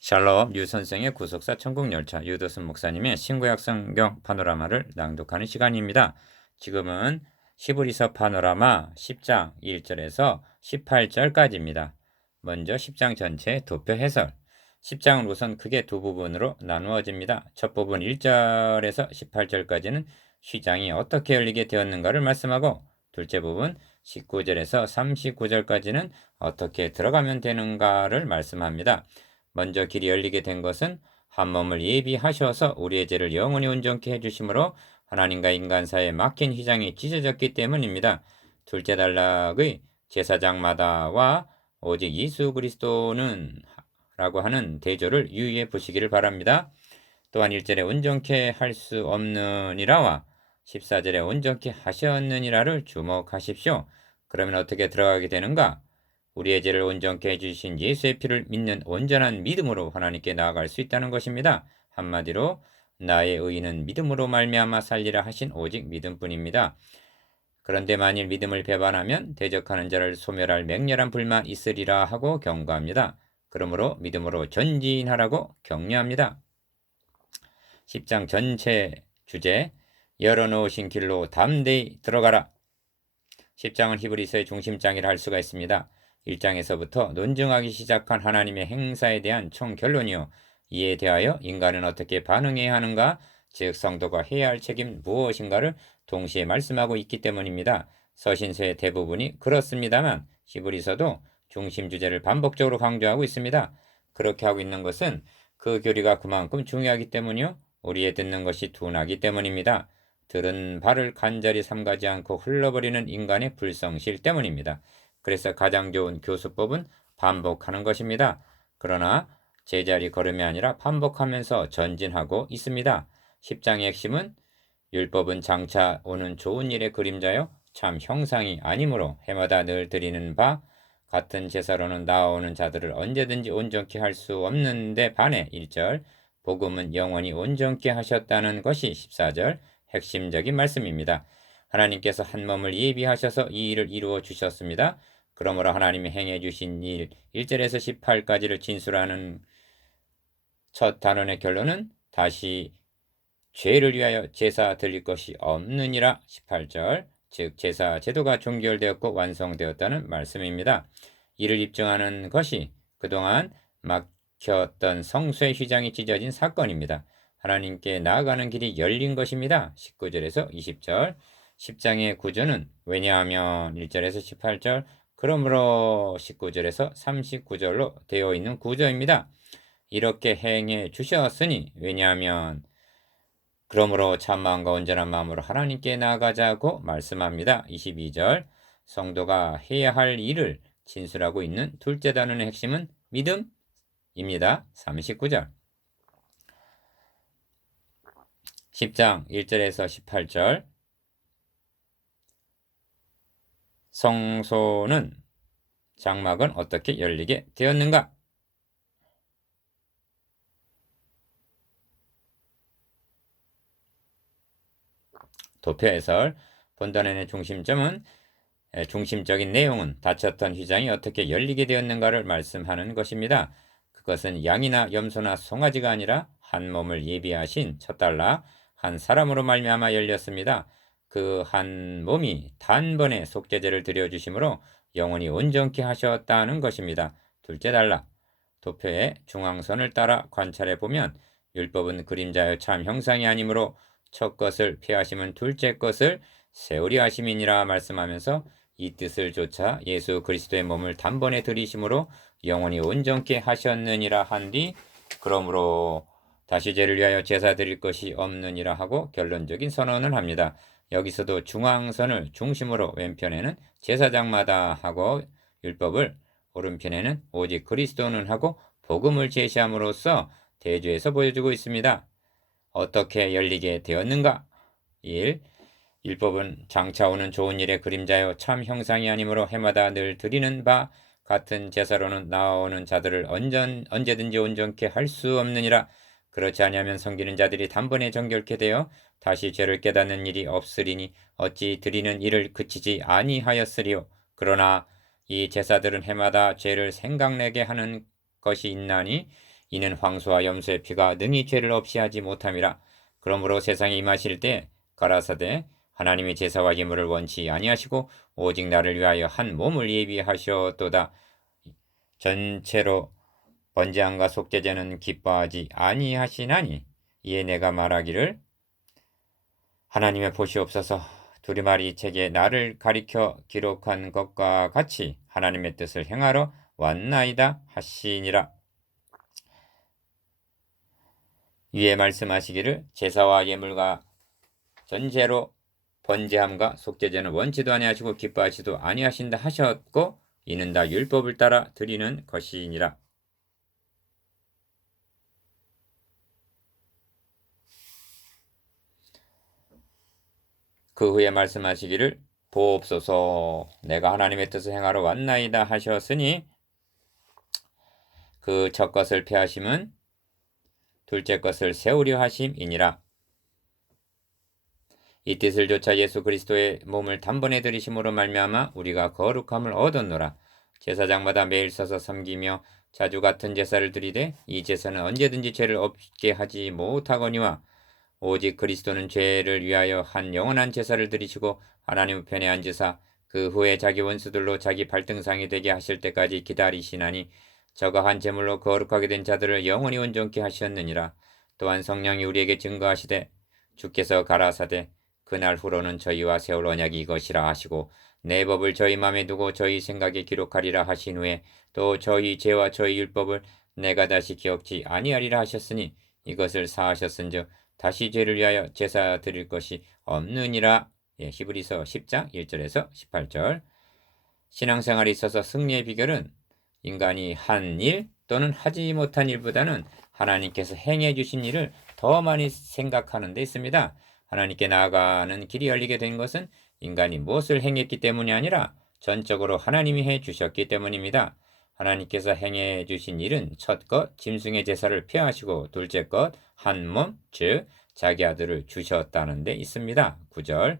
샬롬 유선생의 구속사 천국열차 유도순 목사님의 신구약 성경 파노라마를 낭독하는 시간입니다. 지금은 히브리서 파노라마 10장 1절에서 18절까지입니다. 먼저 10장 전체 도표 해설. 10장은 우선 크게 두 부분으로 나누어집니다. 첫 부분 1절에서 18절까지는 휘장이 어떻게 열리게 되었는가를 말씀하고, 둘째 부분 19절에서 39절까지는 어떻게 들어가면 되는가를 말씀합니다. 먼저 길이 열리게 된 것은 한 몸을 예비하셔서 우리의 죄를 영원히 온전케 해주심으로 하나님과 인간 사이에 막힌 휘장이 찢어졌기 때문입니다. 둘째 단락의 제사장마다와 오직 예수 그리스도는 라고 하는 대조를 유의해 보시기를 바랍니다. 또한 1절에 온전케 할 수 없느니라와 14절에 온전케 하셨느니라를 주목하십시오. 그러면 어떻게 들어가게 되는가? 우리의 죄를 온전케 해주신 예수의 피를 믿는 온전한 믿음으로 하나님께 나아갈 수 있다는 것입니다. 한마디로 나의 의인은 믿음으로 말미암아 살리라 하신 오직 믿음뿐입니다. 그런데 만일 믿음을 배반하면 대적하는 자를 소멸할 맹렬한 불만 있으리라 하고 경고합니다. 그러므로 믿음으로 전진하라고 격려합니다. 10장 전체 주제, 열어놓으신 길로 담대히 들어가라. 10장은 히브리서의 중심장이라 할 수가 있습니다. 1장에서부터 논증하기 시작한 하나님의 행사에 대한 총결론이요, 이에 대하여 인간은 어떻게 반응해야 하는가, 즉 성도가 해야 할 책임 무엇인가를 동시에 말씀하고 있기 때문입니다. 서신서의 대부분이 그렇습니다만 히브리서도 중심 주제를 반복적으로 강조하고 있습니다. 그렇게 하고 있는 것은 그 교리가 그만큼 중요하기 때문이요, 우리의 듣는 것이 둔하기 때문입니다. 들은 바를 간절히 삼가지 않고 흘러버리는 인간의 불성실 때문입니다. 그래서 가장 좋은 교수법은 반복하는 것입니다. 그러나 제자리 걸음이 아니라 반복하면서 전진하고 있습니다. 10장의 핵심은 율법은 장차 오는 좋은 일의 그림자요 참 형상이 아니므로 해마다 늘 드리는 바 같은 제사로는 나아오는 자들을 언제든지 온전케 할 수 없는데 반해 1절 복음은 영원히 온전케 하셨다는 것이 14절 핵심적인 말씀입니다. 하나님께서 한 몸을 예비하셔서 이 일을 이루어 주셨습니다. 그러므로 하나님이 행해 주신 일 1절에서 18까지를 진술하는 첫 단원의 결론은 다시 죄를 위하여 제사 드릴 것이 없느니라 18절, 즉 제사 제도가 종결되었고 완성되었다는 말씀입니다. 이를 입증하는 것이 그동안 막혔던 성소의 휘장이 찢어진 사건입니다. 하나님께 나아가는 길이 열린 것입니다. 19절에서 20절. 10장의 구조는 왜냐하면 1절에서 18절, 그러므로 19절에서 39절로 되어 있는 구조입니다. 이렇게 행해 주셨으니 왜냐하면 그러므로 참마음과 온전한 마음으로 하나님께 나아가자고 말씀합니다. 22절 성도가 해야 할 일을 진술하고 있는 둘째 단원의 핵심은 믿음입니다. 39절 10장 1절에서 18절 성소는 장막은 어떻게 열리게 되었는가? 도표 해설. 본단의 중심적인 내용은 닫혔던 휘장이 어떻게 열리게 되었는가를 말씀하는 것입니다. 그것은 양이나 염소나 송아지가 아니라 한 몸을 예비하신 첫 달라 한 사람으로 말미암아 열렸습니다. 그 한 몸이 단번에 속죄제를 드려주심으로 영원히 온전케 하셨다는 것입니다. 둘째 달라. 도표의 중앙선을 따라 관찰해 보면 율법은 그림자의 참 형상이 아니므로 첫 것을 피하시면 둘째 것을 세우리 하심이니라 말씀하면서 이 뜻을 조차 예수 그리스도의 몸을 단번에 들이심으로 영원히 온전케 하셨느니라 한 뒤 그러므로 다시 죄를 위하여 제사 드릴 것이 없느니라 하고 결론적인 선언을 합니다. 여기서도 중앙선을 중심으로 왼편에는 제사장마다 하고 율법을, 오른편에는 오직 그리스도는 하고 복음을 제시함으로써 대조해서 보여주고 있습니다. 어떻게 열리게 되었는가? 1. 율법은 장차 오는 좋은 일의 그림자요 참 형상이 아니므로 해마다 늘 드리는 바 같은 제사로는 나아오는 자들을 언제든지 온전케 할 수 없느니라. 그렇지 아니하면 섬기는 자들이 단번에 정결케 되어 다시 죄를 깨닫는 일이 없으리니 어찌 드리는 일을 그치지 아니하였으리요. 그러나 이 제사들은 해마다 죄를 생각내게 하는 것이 있나니 이는 황소와 염소의 피가 능히 죄를 없이 하지 못함이라. 그러므로 세상에 임하실 때 가라사대 하나님의 제사와 예물을 원치 아니하시고 오직 나를 위하여 한 몸을 예비하셨도다. 전체로 번제함과 속죄제는 기뻐하지 아니하시나니 이에 내가 말하기를 하나님의 보시옵소서. 두리마리 책에 나를 가리켜 기록한 것과 같이 하나님의 뜻을 행하러 왔나이다 하시니라. 위에 말씀하시기를 제사와 예물과 전제로 번제함과 속죄제는 원치도 아니하시고 기뻐하시도 아니하신다 하셨고 이는 다 율법을 따라 드리는 것이니라. 그 후에 말씀하시기를 보옵소서 내가 하나님의 뜻을 행하러 왔나이다 하셨으니 그 첫 것을 폐하심은 둘째 것을 세우려 하심이니라. 이 뜻을 조차 예수 그리스도의 몸을 단번에 들이심으로 말미암아 우리가 거룩함을 얻었노라. 제사장마다 매일 서서 섬기며 자주 같은 제사를 드리되 이 제사는 언제든지 죄를 없게 하지 못하거니와 오직 그리스도는 죄를 위하여 한 영원한 제사를 드리시고 하나님 우편에 앉으사 그 후에 자기 원수들로 자기 발등상이 되게 하실 때까지 기다리시나니 저가 한 제물로 거룩하게 된 자들을 영원히 온전케 하셨느니라. 또한 성령이 우리에게 증거하시되 주께서 가라사대 그날 후로는 저희와 세울 언약이 이것이라 하시고 내 법을 저희 마음에 두고 저희 생각에 기록하리라 하신 후에 또 저희 죄와 저희 율법을 내가 다시 기억지 아니하리라 하셨으니 이것을 사하셨은즉 다시 죄를 위하여 제사 드릴 것이 없느니라. 히브리서 10장 1절에서 18절. 신앙생활에 있어서 승리의 비결은 인간이 한 일 또는 하지 못한 일보다는 하나님께서 행해 주신 일을 더 많이 생각하는 데 있습니다. 하나님께 나아가는 길이 열리게 된 것은 인간이 무엇을 행했기 때문이 아니라 전적으로 하나님이 해 주셨기 때문입니다. 하나님께서 행해 주신 일은 첫 것 짐승의 제사를 폐하시고 둘째 것 한 몸 즉 자기 아들을 주셨다는 데 있습니다. 9절.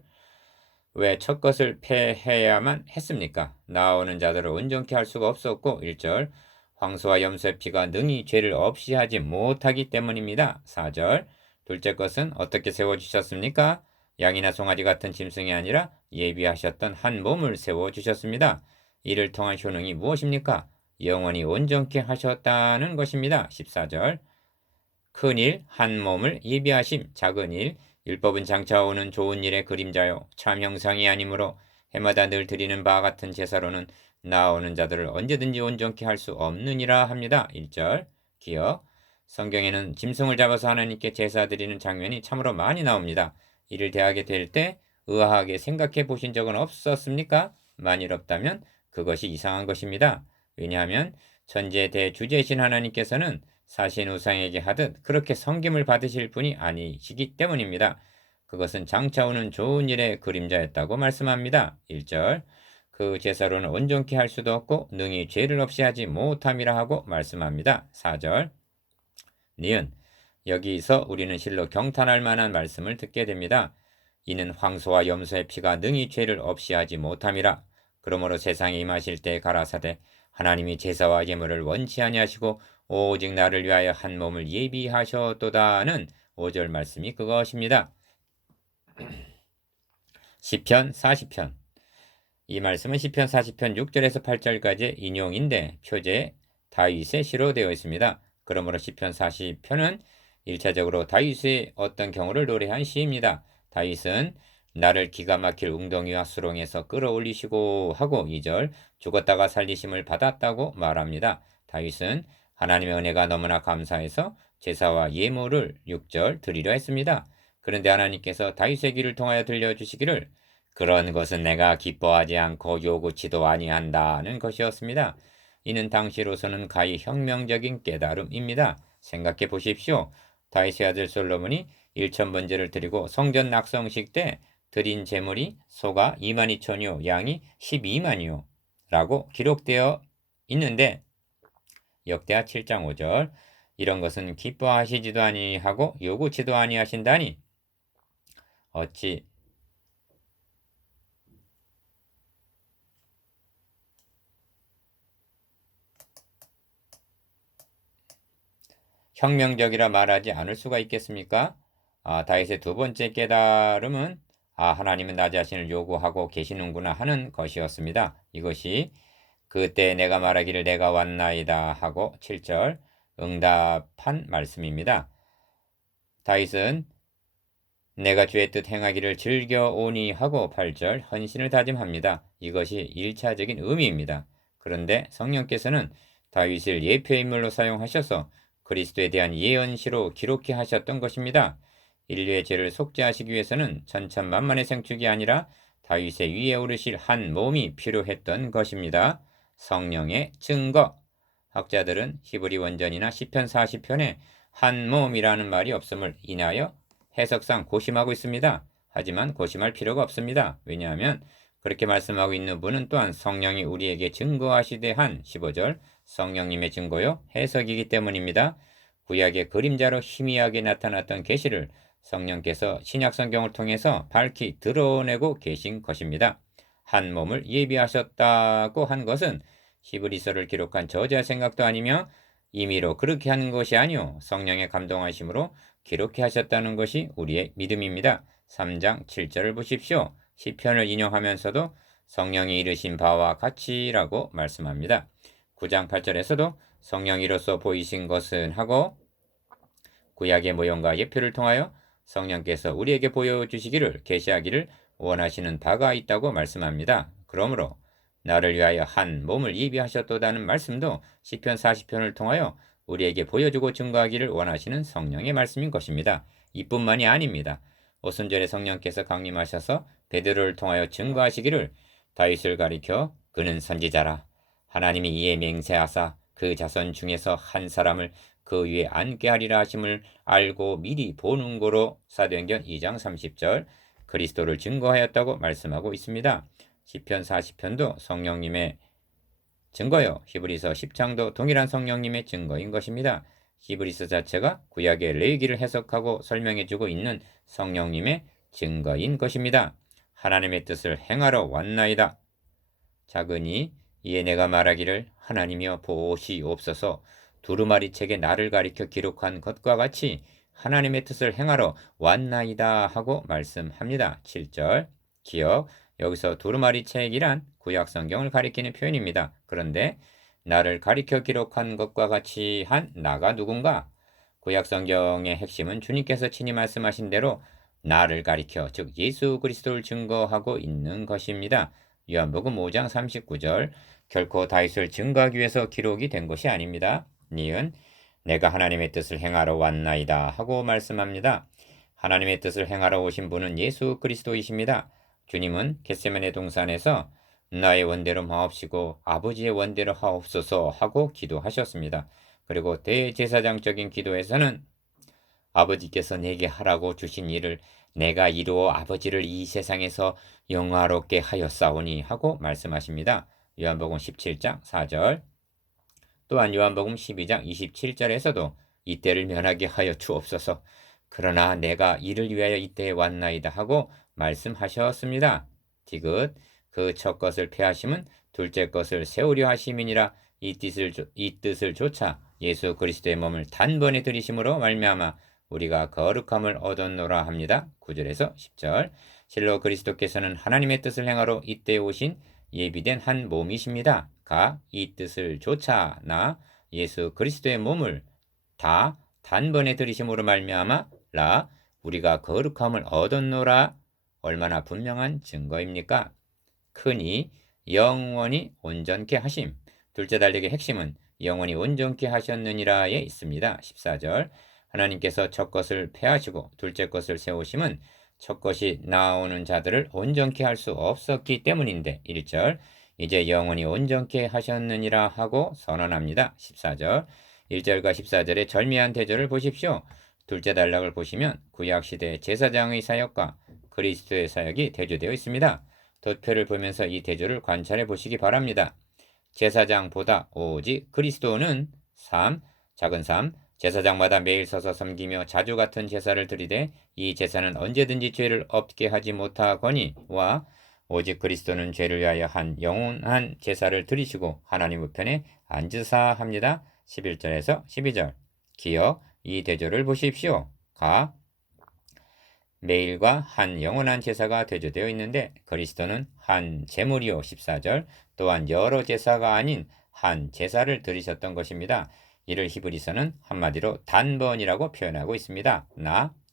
왜 첫 것을 폐해야만 했습니까? 나오는 자들을 온전케 할 수가 없었고 1절. 황소와 염소의 피가 능히 죄를 없이 하지 못하기 때문입니다. 4절. 둘째 것은 어떻게 세워주셨습니까? 양이나 송아지 같은 짐승이 아니라 예비하셨던 한 몸을 세워주셨습니다. 이를 통한 효능이 무엇입니까? 영원히 온전케 하셨다는 것입니다. 14절. 큰 일, 한 몸을 예비하심, 작은 일, 율법은 장차 오는 좋은 일의 그림자요 참 형상이 아니므로 해마다 늘 드리는 바와 같은 제사로는 나오는 자들을 언제든지 온전케 할 수 없느니라 합니다. 1절 기억. 성경에는 짐승을 잡아서 하나님께 제사 드리는 장면이 참으로 많이 나옵니다. 이를 대하게 될 때 의아하게 생각해 보신 적은 없었습니까? 만일 없다면 그것이 이상한 것입니다. 왜냐하면 천지의 대주제이신 하나님께서는 사신 우상에게 하듯 그렇게 섬김을 받으실 분이 아니시기 때문입니다. 그것은 장차 오는 좋은 일의 그림자였다고 말씀합니다. 1절 그 제사로는 온전케 할 수도 없고 능히 죄를 없이 하지 못함이라 하고 말씀합니다. 4절 니은 여기서 우리는 실로 경탄할 만한 말씀을 듣게 됩니다. 이는 황소와 염소의 피가 능히 죄를 없이 하지 못함이라. 그러므로 세상에 임하실 때 가라사대 하나님이 제사와 예물을 원치 아니하시고 오직 나를 위하여 한 몸을 예비하셨도다는 5절 말씀이 그것입니다. 시편 40편 이 말씀은 시편 40편 6절에서 8절까지의 인용인데 표제에 다윗의 시로 되어 있습니다. 그러므로 시편 40편은 1차적으로 다윗의 어떤 경우를 노래한 시입니다. 다윗은 나를 기가 막힐 웅덩이와 수렁에서 끌어올리시고 하고 2절 죽었다가 살리심을 받았다고 말합니다. 다윗은 하나님의 은혜가 너무나 감사해서 제사와 예물을 6절 드리려 했습니다. 그런데 하나님께서 다윗의 귀를 통하여 들려주시기를 그런 것은 내가 기뻐하지 않고 요구치도 아니한다는 것이었습니다. 이는 당시로서는 가히 혁명적인 깨달음입니다. 생각해 보십시오. 다윗의 아들 솔로몬이 1,000번제를 드리고 성전 낙성식 때 드린 제물이 소가 22,000요 양이 12만이요 라고 기록되어 있는데 역대하 7장 5절 이런 것은 기뻐하시지도 아니하고 요구치도 아니하신다니 어찌 혁명적이라 말하지 않을 수가 있겠습니까? 다윗의 두 번째 깨달음은 하나님은 나 자신을 요구하고 계시는구나 하는 것이었습니다. 이것이 그때 내가 말하기를 내가 왔나이다 하고 7절 응답한 말씀입니다. 다윗은 내가 주의 뜻 행하기를 즐겨오니 하고 8절 헌신을 다짐합니다. 이것이 1차적인 의미입니다. 그런데 성령께서는 다윗을 예표인물로 사용하셔서 그리스도에 대한 예언시로 기록해 하셨던 것입니다. 인류의 죄를 속죄하시기 위해서는 천천만만의 생축이 아니라 다윗의 위에 오르실 한 몸이 필요했던 것입니다. 성령의 증거. 학자들은 히브리 원전이나 시편 40편에 한 몸이라는 말이 없음을 인하여 해석상 고심하고 있습니다. 하지만 고심할 필요가 없습니다. 왜냐하면 그렇게 말씀하고 있는 분은 또한 성령이 우리에게 증거하시되 한 15절 성령님의 증거요 해석이기 때문입니다. 구약의 그림자로 희미하게 나타났던 계시를 성령께서 신약 성경을 통해서 밝히 드러내고 계신 것입니다. 한 몸을 예비하셨다고 한 것은 히브리서를 기록한 저자의 생각도 아니며 임의로 그렇게 하는 것이 아니요 성령의 감동하심으로 기록해 하셨다는 것이 우리의 믿음입니다. 3장 7절을 보십시오. 시편을 인용하면서도 성령이 이르신 바와 같이라고 말씀합니다. 9장 8절에서도 성령이로서 보이신 것은 하고 구약의 모형과 예표를 통하여 성령께서 우리에게 보여주시기를 계시하기를 원하시는 바가 있다고 말씀합니다. 그러므로 나를 위하여 한 몸을 예비하셨도다는 말씀도 시편 40편을 통하여 우리에게 보여주고 증거하기를 원하시는 성령의 말씀인 것입니다. 이뿐만이 아닙니다. 오순절에 성령께서 강림하셔서 베드로를 통하여 증거하시기를 다윗을 가리켜 그는 선지자라 하나님이 이에 맹세하사 그 자손 중에서 한 사람을 그 위에 앉게 하리라 하심을 알고 미리 보는 거로 사도행전 2장 30절 그리스도를 증거하였다고 말씀하고 있습니다. 시편 40편도 성령님의 증거요. 히브리서 10장도 동일한 성령님의 증거인 것입니다. 히브리서 자체가 구약의 레위기를 해석하고 설명해주고 있는 성령님의 증거인 것입니다. 하나님의 뜻을 행하러 왔나이다. 작으니 이에 내가 말하기를 하나님이여 보시옵소서 두루마리 책에 나를 가리켜 기록한 것과 같이 하나님의 뜻을 행하러 왔나이다 하고 말씀합니다. 7절 기억 여기서 두루마리 책이란 구약 성경을 가리키는 표현입니다. 그런데 나를 가리켜 기록한 것과 같이 한 나가 누군가? 구약 성경의 핵심은 주님께서 친히 말씀하신 대로 나를 가리켜 즉 예수 그리스도를 증거하고 있는 것입니다. 요한복음 5장 39절 결코 다윗을 증거하기 위해서 기록이 된 것이 아닙니다. 니은 내가 하나님의 뜻을 행하러 왔나이다 하고 말씀합니다. 하나님의 뜻을 행하러 오신 분은 예수 그리스도이십니다. 주님은 겟세마네 동산에서 나의 원대로 마옵시고 아버지의 원대로 하옵소서 하고 기도하셨습니다. 그리고 대제사장적인 기도에서는 아버지께서 내게 하라고 주신 일을 내가 이루어 아버지를 이 세상에서 영화롭게 하였사오니 하고 말씀하십니다. 요한복음 17장 4절 또한 요한복음 12장 27절에서도 이때를 면하게 하여 주옵소서 그러나 내가 이를 위하여 이때에 왔나이다 하고 말씀하셨습니다. 디귿 그 첫 것을 폐하심은 둘째 것을 세우려 하심이니라 이 뜻을 조차 예수 그리스도의 몸을 단번에 들이심으로 말미암아 우리가 거룩함을 얻었노라 합니다. 9절에서 10절 실로 그리스도께서는 하나님의 뜻을 행하러 이때에 오신 예비된 한 몸이십니다. 가 이 뜻을 조차 나 예수 그리스도의 몸을 다 단번에 들이심으로 말미암아 라 우리가 거룩함을 얻었노라 얼마나 분명한 증거입니까? 크니 영원히 온전케 하심 둘째 달력의 핵심은 영원히 온전케 하셨느니라에 있습니다. 14절 하나님께서 첫 것을 폐하시고 둘째 것을 세우심은 첫 것이 나오는 자들을 온전케 할 수 없었기 때문인데 1절 이제 영원히 온전케 하셨느니라 하고 선언합니다. 14절 1절과 14절의 절미한 대조를 보십시오. 둘째 단락을 보시면 구약시대 제사장의 사역과 그리스도의 사역이 대조되어 있습니다. 도표를 보면서 이 대조를 관찰해 보시기 바랍니다. 제사장보다 오직 그리스도는 3. 작은 3. 제사장마다 매일 서서 섬기며 자주 같은 제사를 드리되 이 제사는 언제든지 죄를 없게 하지 못하거니와 오직 그리스도는 죄를 위하여 한 영원한 제사를 드리시고 하나님 우편에 앉으사 합니다. 11절에서 12절 기억 이 대조를 보십시오. 가 매일과 한 영원한 제사가 대조되어 있는데 그리스도는 한 제물이요 14절 또한 여러 제사가 아닌 한 제사를 드리셨던 것입니다. 이를 히브리서는 한마디로 단번이라고 표현하고 있습니다.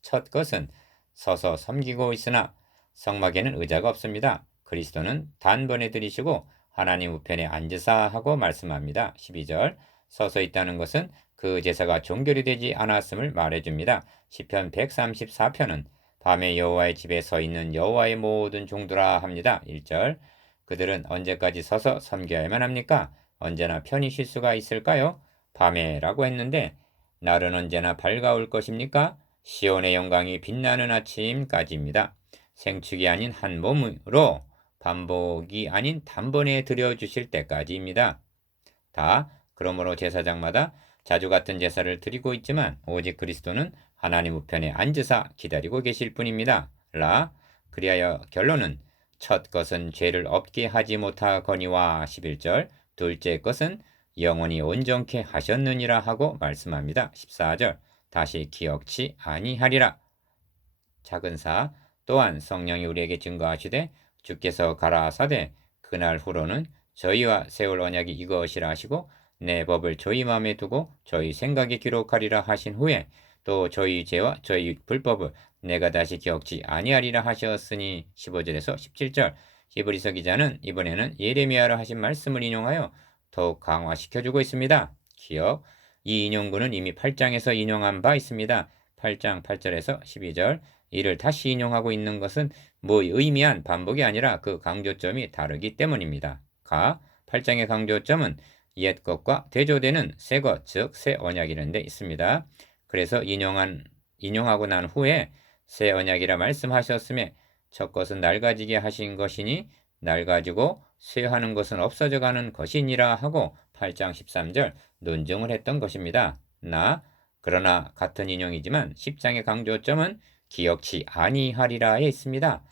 첫 것은 서서 섬기고 있으나 성막에는 의자가 없습니다. 그리스도는 단번에 드리시고 하나님 우편에 앉으사 하고 말씀합니다. 12절 서서 있다는 것은 그 제사가 종결이 되지 않았음을 말해줍니다. 시편 134편은 밤에 여호와의 집에 서 있는 여호와의 모든 종들아 합니다. 1절 그들은 언제까지 서서 섬겨야만 합니까? 언제나 편히 쉴 수가 있을까요? 밤에라고 했는데 날은 언제나 밝아올 것입니까? 시온의 영광이 빛나는 아침까지입니다. 생축이 아닌 한 몸으로 반복이 아닌 단번에 드려주실 때까지입니다. 그러므로 제사장마다 자주 같은 제사를 드리고 있지만 오직 그리스도는 하나님 우편에 앉으사 기다리고 계실 뿐입니다. 그리하여 결론은 첫 것은 죄를 없게 하지 못하거니와 11절 둘째 것은 영원히 온전케 하셨느니라 하고 말씀합니다. 14절 다시 기억치 아니하리라. 작은 사 또한 성령이 우리에게 증거하시되 주께서 가라사대 그날 후로는 저희와 세울 언약이 이것이라 하시고 내 법을 저희 마음에 두고 저희 생각에 기록하리라 하신 후에 또 저희 죄와 저희 불법을 내가 다시 기억지 아니하리라 하셨으니 15절에서 17절 히브리서 기자는 이번에는 예레미야로 하신 말씀을 인용하여 더욱 강화시켜주고 있습니다. 기억 이 인용구는 이미 8장에서 인용한 바 있습니다. 8장 8절에서 12절 이를 다시 인용하고 있는 것은 의미한 반복이 아니라 그 강조점이 다르기 때문입니다. 8장의 강조점은 옛 것과 대조되는 새 것, 즉 새 언약이라는 데 있습니다. 그래서 인용하고 난 후에 새 언약이라 말씀하셨음에 첫 것은 낡아지게 하신 것이니 낡아지고 쇠하는 것은 없어져 가는 것이니라 하고 8장 13절 논증을 했던 것입니다. 그러나 같은 인용이지만 10장의 강조점은 기억치 아니하리라에 있습니다.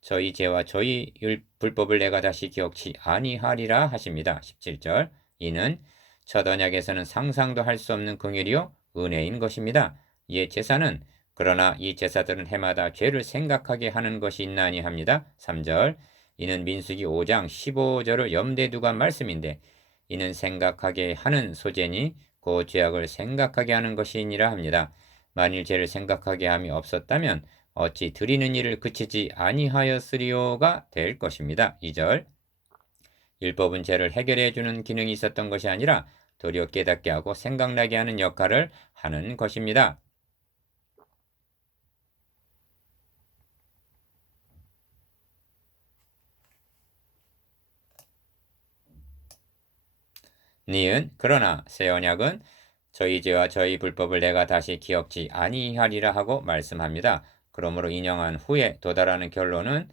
저희 죄와 저희 불법을 내가 다시 기억치 아니하리라 하십니다. 17절 이는 첫 언약에서는 상상도 할 수 없는 긍휼이요 은혜인 것입니다. 옛 제사는 그러나 이 제사들은 해마다 죄를 생각하게 하는 것이 있나니 합니다. 3절 이는 민수기 5장 15절을 염두에 두고 한 말씀인데 이는 생각하게 하는 소재니 그 죄악을 생각하게 하는 것이니라 합니다. 만일 죄를 생각하게 함이 없었다면 어찌 드리는 일을 그치지 아니하였으리오가 될 것입니다. 2절 율법은 죄를 해결해 주는 기능이 있었던 것이 아니라 도리어 깨닫게 하고 생각나게 하는 역할을 하는 것입니다. 니은 그러나 새 언약은 저희 죄와 저희 불법을 내가 다시 기억지 아니하리라 하고 말씀합니다. 그러므로 인용한 후에 도달하는 결론은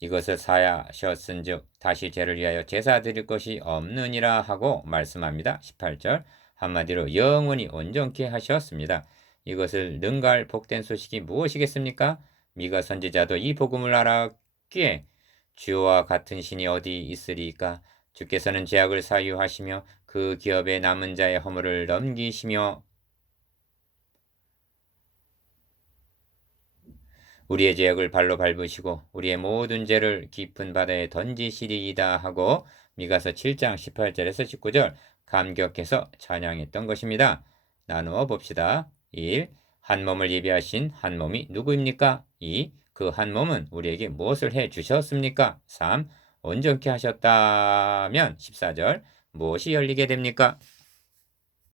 이것을 사하셨은즉 다시 죄를 위하여 제사 드릴 것이 없느니라 하고 말씀합니다. 18절 한마디로 영원히 온전케 하셨습니다. 이것을 능가할 복된 소식이 무엇이겠습니까? 미가 선지자도 이 복음을 알았기에 주와 같은 신이 어디 있으리까? 주께서는 죄악을 사유하시며 그 기업에 남은 자의 허물을 넘기시며 우리의 죄악을 발로 밟으시고 우리의 모든 죄를 깊은 바다에 던지시리이다 하고 미가서 7장 18절에서 19절 감격해서 찬양했던 것입니다. 나누어 봅시다. 1. 한 몸을 예비하신 한 몸이 누구입니까? 2. 그 한 몸은 우리에게 무엇을 해 주셨습니까? 3. 온전케 하셨다면 14절 무엇이 열리게 됩니까?